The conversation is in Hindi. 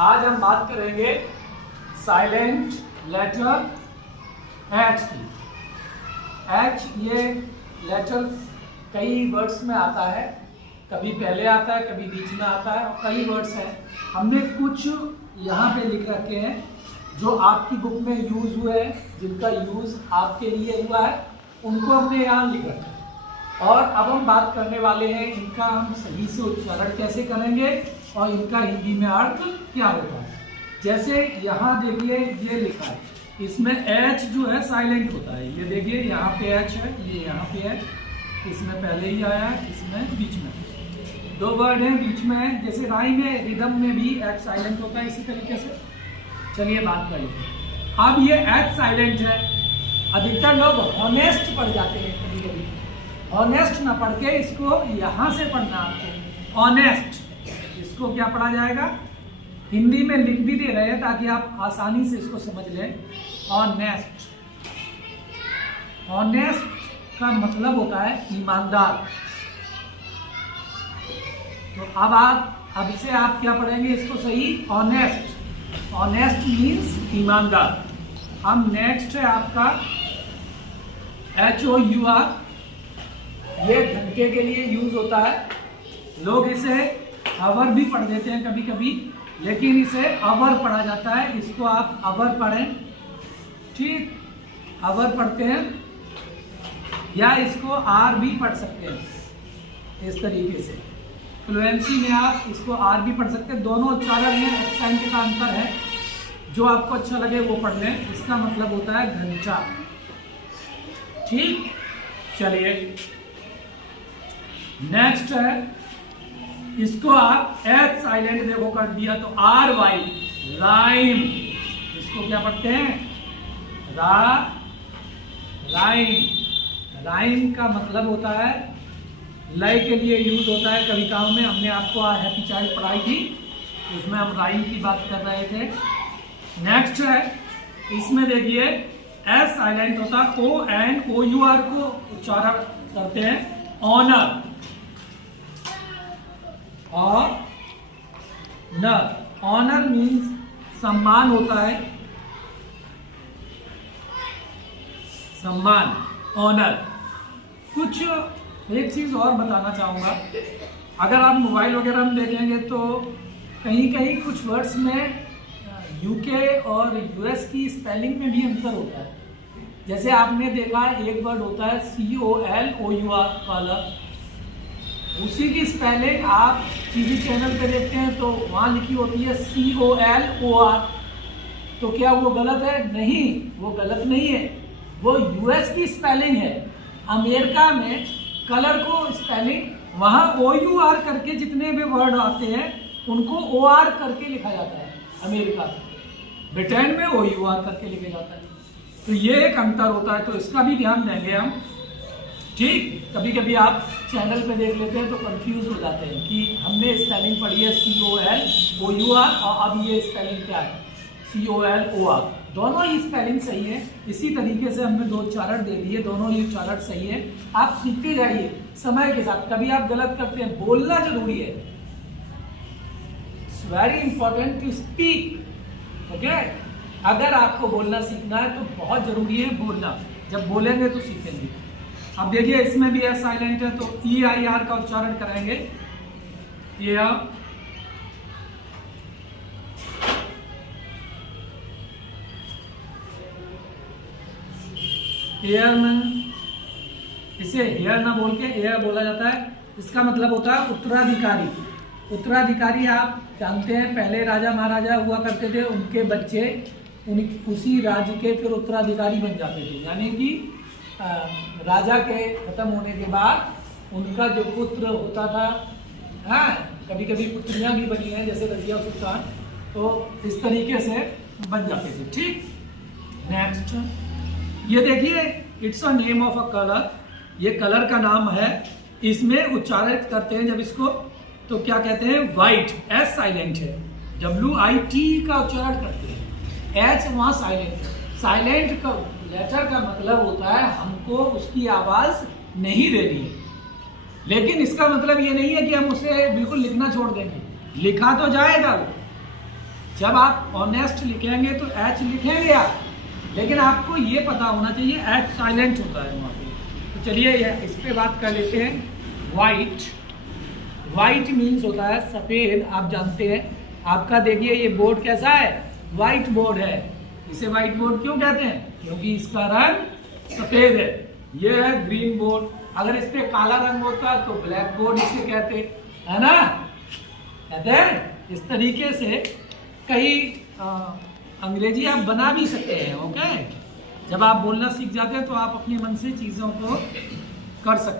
आज हम बात करेंगे साइलेंट लेटर एच की। एच ये लेटर कई वर्ड्स में आता है, कभी पहले आता है, कभी बीच में आता है, कई वर्ड्स हैं। हमने कुछ यहाँ पे लिख रखे हैं जो आपकी बुक में यूज़ हुए हैं, जिनका यूज़ आपके लिए हुआ है, उनको हमने यहाँ लिख रखा है। और अब हम बात करने वाले हैं इनका हम सही से उच्चारण कैसे करेंगे और इनका हिंदी में अर्थ क्या होता है। जैसे यहाँ देखिए ये लिखा है, इसमें एच जो है साइलेंट होता है। ये देखिए यहाँ पे एच है, ये यहाँ पे है, इसमें पहले ही आया है, इसमें बीच में दो वर्ड हैं बीच में है। जैसे राइम में रिदम में भी एच साइलेंट होता है, इसी तरीके से। चलिए बात कर लेते हैं। अब ये एच साइलेंट है, अधिकतर लोग हॉनेस्ट पढ़ जाते हैं, कभी कभी हॉनेस्ट ना पढ़ के इसको यहाँ से पढ़ना आपको ऑनेस्ट। इसको क्या पढ़ा जाएगा, हिंदी में लिख भी दे रहे हैं ताकि आप आसानी से इसको समझ लें। ऑनेस्ट, ऑनेस्ट का मतलब होता है ईमानदार। तो अब से आप क्या पढ़ेंगे इसको सही, ऑनेस्ट। ऑनेस्ट मीन्स ईमानदार। हम नेक्स्ट है आपका HOUR। ये घंटे के लिए यूज होता है। लोग इसे आवर भी पढ़ देते हैं कभी कभी, लेकिन इसे आवर पढ़ा जाता है। इसको आप आवर पढ़ें, ठीक, आवर पढ़ते हैं, या इसको आर भी पढ़ सकते हैं इस तरीके से। फ्लुएंसी में आप इसको आर भी पढ़ सकते हैं। दोनों उच्चारण में एक्सेंट का अंतर है, जो आपको अच्छा लगे वो पढ़ लें। इसका मतलब होता है घंटा, ठीक। चलिए नेक्स्ट है, इसको आप एच साइलेंट देखो कर दिया तो RY, राइम। इसको क्या पढ़ते हैं, राइम। राइम का मतलब होता है लय के लिए यूज होता है कविताओं में। हमने आपको हैप्पी चाइल्ड पढ़ाई थी, उसमें हम राइम की बात कर रहे थे। नेक्स्ट है, इसमें देखिए एस साइलेंट होता है, ONOUR को उच्चारण करते हैं ऑनर। और ऑनर मीन्स सम्मान होता है, सम्मान, ऑनर। कुछ एक चीज और बताना चाहूंगा, अगर आप मोबाइल वगैरह में देखेंगे तो कहीं कहीं कुछ वर्ड्स में UK और US की स्पेलिंग में भी अंतर होता है। जैसे आपने देखा एक वर्ड होता है COLOUR वाला, उसी की स्पेलिंग आप टीवी चैनल पे देखते हैं तो वहाँ लिखी होती है COLOR। तो क्या वो गलत है? नहीं, वो गलत नहीं है, वो US की स्पेलिंग है। अमेरिका में कलर को स्पेलिंग वहाँ OUR करके जितने भी वर्ड आते हैं उनको OR करके लिखा जाता है अमेरिका में। ब्रिटेन में OUR करके लिखा जाता है। तो ये एक अंतर होता है, तो इसका भी ध्यान देंगे हम, ठीक। कभी कभी आप चैनल पे देख लेते हैं तो कंफ्यूज हो जाते हैं कि हमने स्पेलिंग पढ़ी है COLOUR और अब ये स्पेलिंग क्या है COLOR। दोनों ही स्पेलिंग सही है। इसी तरीके से हमने दो उच्चारण दे दिए, दोनों ही उच्चारण सही है। आप सीखते जाइए समय के साथ। कभी आप गलत करते हैं, बोलना जरूरी है, it's very important to speak, okay. अगर आपको बोलना सीखना है तो बहुत जरूरी है बोलना, जब बोलेंगे तो सीखेंगे। अब देखिए इसमें भी एस साइलेंट है तो EIR का उच्चारण करेंगे। एयर में इसे हेयर ना बोल के एयर बोला जाता है। इसका मतलब होता है उत्तराधिकारी। उत्तराधिकारी आप जानते हैं, पहले राजा महाराजा हुआ करते थे, उनके बच्चे उसी राज्य के फिर उत्तराधिकारी बन जाते थे। यानी कि राजा के खत्म होने के बाद उनका जो पुत्र होता था, हाँ, कभी कभी पुत्रियां भी बनी हैं जैसे रजिया सुल्तान, तो इस तरीके से बन जाते थे, ठीक। नेक्स्ट ये देखिए, it's a name of a colour. ये कलर का नाम है। इसमें उच्चारित करते हैं जब इसको तो क्या कहते हैं, वाइट। एस साइलेंट है, WIT का उच्चारण करते हैं। एच वहाँ साइलेंट। साइलेंट का लेटर का मतलब होता है हमको उसकी आवाज नहीं देनी है, लेकिन इसका मतलब ये नहीं है कि हम उसे बिल्कुल लिखना छोड़ देंगे। लिखा तो जाएगा वो, जब आप ऑनेस्ट लिखेंगे तो एच लिखेंगे आप, लेकिन आपको ये पता होना चाहिए एच साइलेंट होता है वहाँ पे। तो चलिए इस पे बात कर लेते हैं। वाइट, वाइट मीन्स होता है सफ़ेद। आप जानते हैं, आपका देखिए ये बोर्ड कैसा है, वाइट बोर्ड है। इसे वाइट बोर्ड क्यों कहते हैं? क्योंकि इसका रंग सफ़ेद है। ये है ग्रीन बोर्ड। अगर इस पे काला रंग होता तो ब्लैक बोर्ड इसे कहते, है ना, कहते हैं। इस तरीके से कई अंग्रेजी आप बना भी सकते हैं। ओके, जब आप बोलना सीख जाते हैं तो आप अपने मन से चीज़ों को कर सकते हैं।